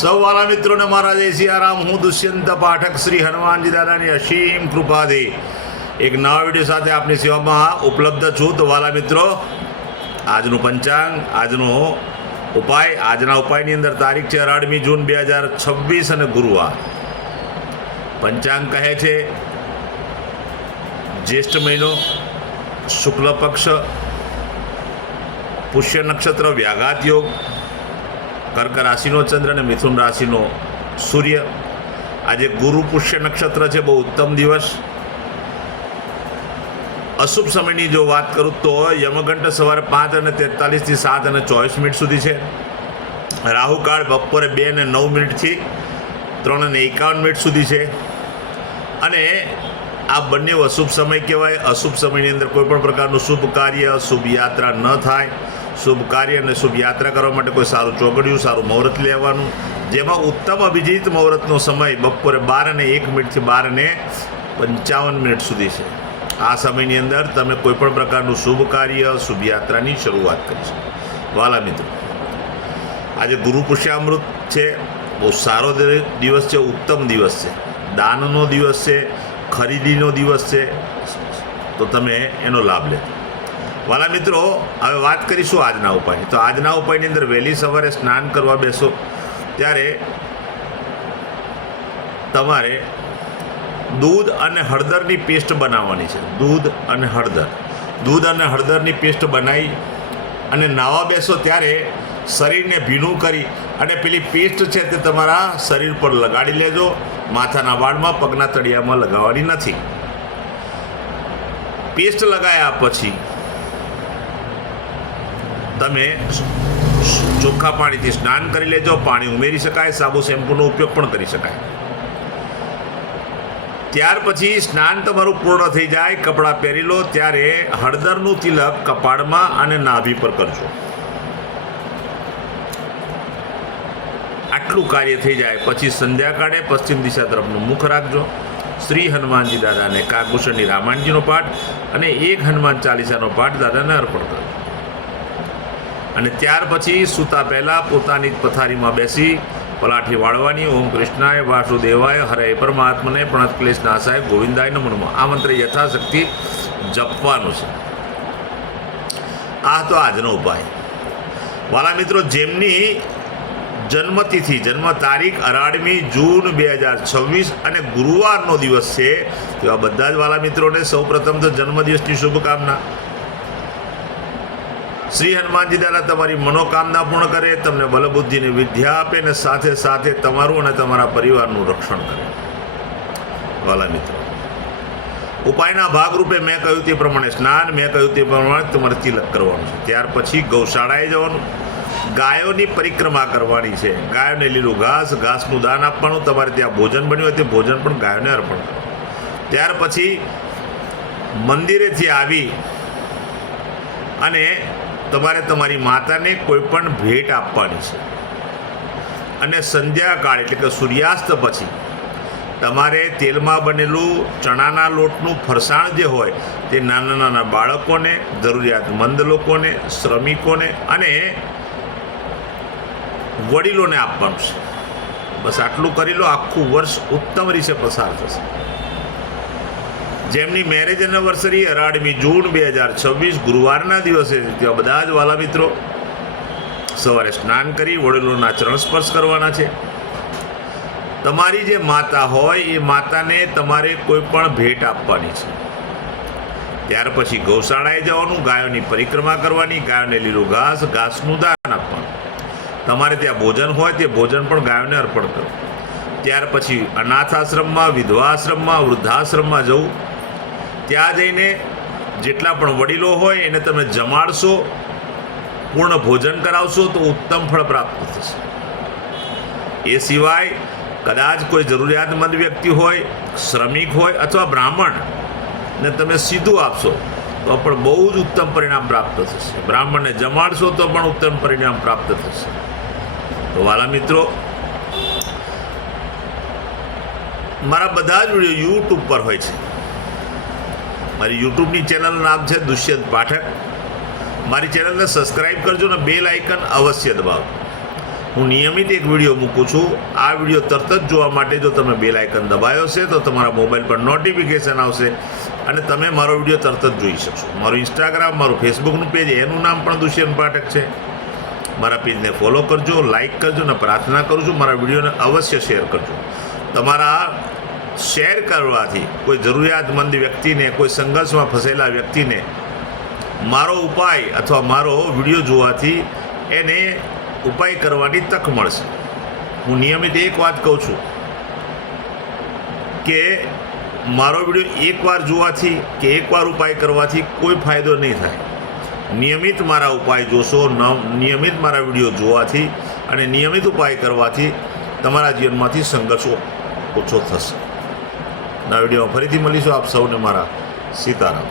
સૌ વાલા મિત્રોને મારા જય સિયારામ. હું દુષ્યંત પાઠક શ્રી હનુમાનજી દાદાની અસીમ કૃપાથી એક નવા વિડીયો સાથે આપની સેવામાં ઉપલબ્ધ છું. તો વાલા મિત્રો, આજનું પંચાંગ, આજનો ઉપાય, આજના ઉપાયની અંદર તારીખ છે 18મી જૂન 2026 અને ગુરુવાર. પંચાંગ કહે છે જ્યેષ્ઠ મહિનો, શુક્લ પક્ષ, પુષ્ય નક્ષત્ર, વ્યાઘાત યોગ, કર્ક રાશિનો ચંદ્ર અને મિથુન રાશિનો સૂર્ય. આજે ગુરુ પુષ્ય નક્ષત્ર છે, બહુ ઉત્તમ દિવસ. અશુભ સમયની જો વાત કરું તો યમઘંટ સવારે 5:43 થી 7:24 સુધી છે. રાહુકાળ બપોરે 2:09 થી 3:51 સુધી છે. અને આ બંને અશુભ સમય કહેવાય. અશુભ સમયની અંદર કોઈ પણ પ્રકારનું શુભ કાર્ય, શુભ યાત્રા ન થાય. શુભ કાર્ય અને શુભ યાત્રા કરવા માટે કોઈ સારું ચોગડિયું, સારું મુહૂર્ત લેવાનું, જેમાં ઉત્તમ અભિજીત મુહૂર્તનો સમય બપોરે 12:01 થી 12:55 સુધી છે. આ સમયની અંદર તમે કોઈ પણ પ્રકારનું શુભ કાર્ય, શુભ યાત્રાની શરૂઆત કરી શકો. વાલા મિત્રો, આજે ગુરુ પુષ્યામૃત છે, બહુ સારો દિવસ છે, ઉત્તમ દિવસ છે, દાનનો દિવસ છે, ખરીદીનો દિવસ છે. તો તમે એનો લાભ લે. વાલા મિત્રો, હવે વાત કરીશું આજના ઉપાયની. તો આજના ઉપાયની અંદર વહેલી સવારે સ્નાન કરવા બેસો ત્યારે તમારે દૂધ અને હળદરની પેસ્ટ બનાવવાની છે. દૂધ અને હળદરની પેસ્ટ બનાવી અને નાવા બેસો ત્યારે શરીરને ભીનું કરી અને પેલી પેસ્ટ છે તે તમારા શરીર પર લગાડી લેજો. માથાના વાળમાં, પગના તળિયામાં લગાવવાની નથી. પેસ્ટ લગાવ્યા પછી તમે ચોખ્ખા પાણીથી સ્નાન કરી લેજો. પાણી ઉમેરી શકાય, સાબુ શેમ્પૂનો ઉપયોગ પણ કરી શકાય. ત્યાર પછી સ્નાન તમારું પૂર્ણ થઈ જાય, કપડાં પહેરી લો ત્યારે હળદરનું તિલક કપાળમાં અને નાભી પર કરજો. આટલું કાર્ય થઈ જાય પછી સંધ્યાકાળે પશ્ચિમ દિશા તરફનું મુખ રાખજો. શ્રી હનુમાનજી દાદાને કાગભૂષણની રામાયણજીનો પાઠ અને એક હનુમાન ચાલીસાનો પાઠ દાદાને અર્પણ કરો. અને ત્યાર પછી સૂતા પહેલાં પોતાની પથારીમાં બેસી પલાઠી વાળવાની. ઓમ કૃષ્ણાય વાસુદેવાય હરે પરમાત્મને પ્રણત ક્લેશ નાશાય ગોવિંદાય નમઃ. આ મંત્ર યથાશક્તિ જપવાનું છે. આ તો આજનો ઉપાય. વાલા મિત્રો, જેમની જન્મતિથિ, જન્મ તારીખ 18મી જૂન 2026 અને ગુરુવારનો દિવસ છે, તેવા બધા જ વાલા મિત્રોને સૌપ્રથમ તો જન્મદિવસની શુભકામના. શ્રી હનુમાનજી દાદા તમારી મનોકામના પૂર્ણ કરે, તમને બલબુદ્ધિની વિદ્યા આપે અને સાથે સાથે તમારું અને તમારા પરિવારનું રક્ષણ કરે. વાલા મિત્રો, ઉપાયના ભાગરૂપે મેં કહ્યું તે પ્રમાણે સ્નાન, મેં કહ્યું તે પ્રમાણે તમારે તિલક કરવાનું છે. ત્યાર પછી ગૌશાળાએ જવાનું, ગાયોની પરિક્રમા કરવાની છે. ગાયોને લીલું ઘાસનું દાન આપવાનું. તમારે ત્યાં ભોજન બન્યું હોય તે ભોજન પણ ગાયોને અર્પણ કરો. ત્યાર પછી મંદિરેથી આવી અને તમારે તમારી માતાને કોઈ પણ ભેટ આપવાની છે. અને સંધ્યાકાળ એટલે કે સૂર્યાસ્ત પછી તમારે તેલમાં બનેલું ચણાના લોટનું ફરસાણ જે હોય તે નાના નાના બાળકોને, જરૂરિયાતમંદ લોકોને, શ્રમિકોને અને વડીલોને આપવાનું છે. બસ આટલું કરી લો, આખું વર્ષ ઉત્તમ રીતે પસાર થશે. જેમની મેરેજ એનિવર્સરી 18મી જૂન 2026 ગુરુવારના દિવસે, ત્યાં બધા જ વાલા મિત્રો સવારે સ્નાન કરી વડીલોના ચરણ સ્પર્શ કરવાના છે. તમારી જે માતા હોય એ માતાને તમારે કોઈ પણ ભેટ આપવાની છે. ત્યાર પછી ગૌશાળાએ જવાનું, ગાયોની પરિક્રમા કરવાની, ગાયોને લીલું ઘાસનું દાન આપવાનું. તમારે ત્યાં ભોજન હોય તે ભોજન પણ ગાયોને અર્પણ કરો. ત્યાર પછી અનાથ આશ્રમમાં, વિધવા આશ્રમમાં, વૃદ્ધાશ્રમમાં જવું. ત્યાં જઈને જેટલા પણ વડીલો હોય એને તમે જમાડશો, પૂર્ણ ભોજન કરાવશો તો ઉત્તમ ફળ પ્રાપ્ત થશે. એ સિવાય કદાચ કોઈ જરૂરિયાતમંદ વ્યક્તિ હોય, શ્રમિક હોય અથવા બ્રાહ્મણ ને તમે સીધું આપશો તો પણ બહુ જ ઉત્તમ પરિણામ પ્રાપ્ત થશે. બ્રાહ્મણને જમાડશો તો પણ ઉત્તમ પરિણામ પ્રાપ્ત થશે. તો વાલા મિત્રો, મારા બધા જ વિડીયો યુટ્યુબ પર હોય છે. મારી યુટ્યુબની ચેનલનું નામ છે દુષ્યંત પાઠક. મારી ચેનલને સબસ્ક્રાઈબ કરજો અને બેલ આઇકન અવશ્ય દબાવો. હું નિયમિત એક વિડીયો મૂકું છું. આ વિડીયો તરત જ જોવા માટે જો તમે બેલ આઇકન દબાયો છે તો તમારા મોબાઈલ પર નોટિફિકેશન આવશે અને તમે મારો વિડીયો તરત જ જોઈ શકશો. મારું ઇન્સ્ટાગ્રામ, મારું ફેસબુકનું પેજ, એનું નામ પણ દુષ્યંત પાઠક છે. મારા પેજને ફોલો કરજો, લાઇક કરજો અને પ્રાર્થના કરું છું મારા વિડીયોને અવશ્ય શેર કરજો. તમારા શેર કરવાથી કોઈ જરૂરિયાતમંદ વ્યક્તિને, કોઈ સંઘર્ષમાં ફસેલા વ્યક્તિને મારો ઉપાય અથવા મારો વિડીયો જોવાથી એને ઉપાય કરવાની તક મળશે. હું નિયમિત એક વાત કહું છું કે મારો વિડીયો એકવાર જોવાથી કે એકવાર ઉપાય કરવાથી કોઈ ફાયદો નહીં થાય. નિયમિત મારા ઉપાય જોશો, નિયમિત મારા વિડીયો જોવાથી અને નિયમિત ઉપાય કરવાથી તમારા જીવનમાંથી સંઘર્ષ ઓછો થશે. નવા વિડીયોમાં ફરીથી મળીશું. આપ સૌને મારા સીતારામ.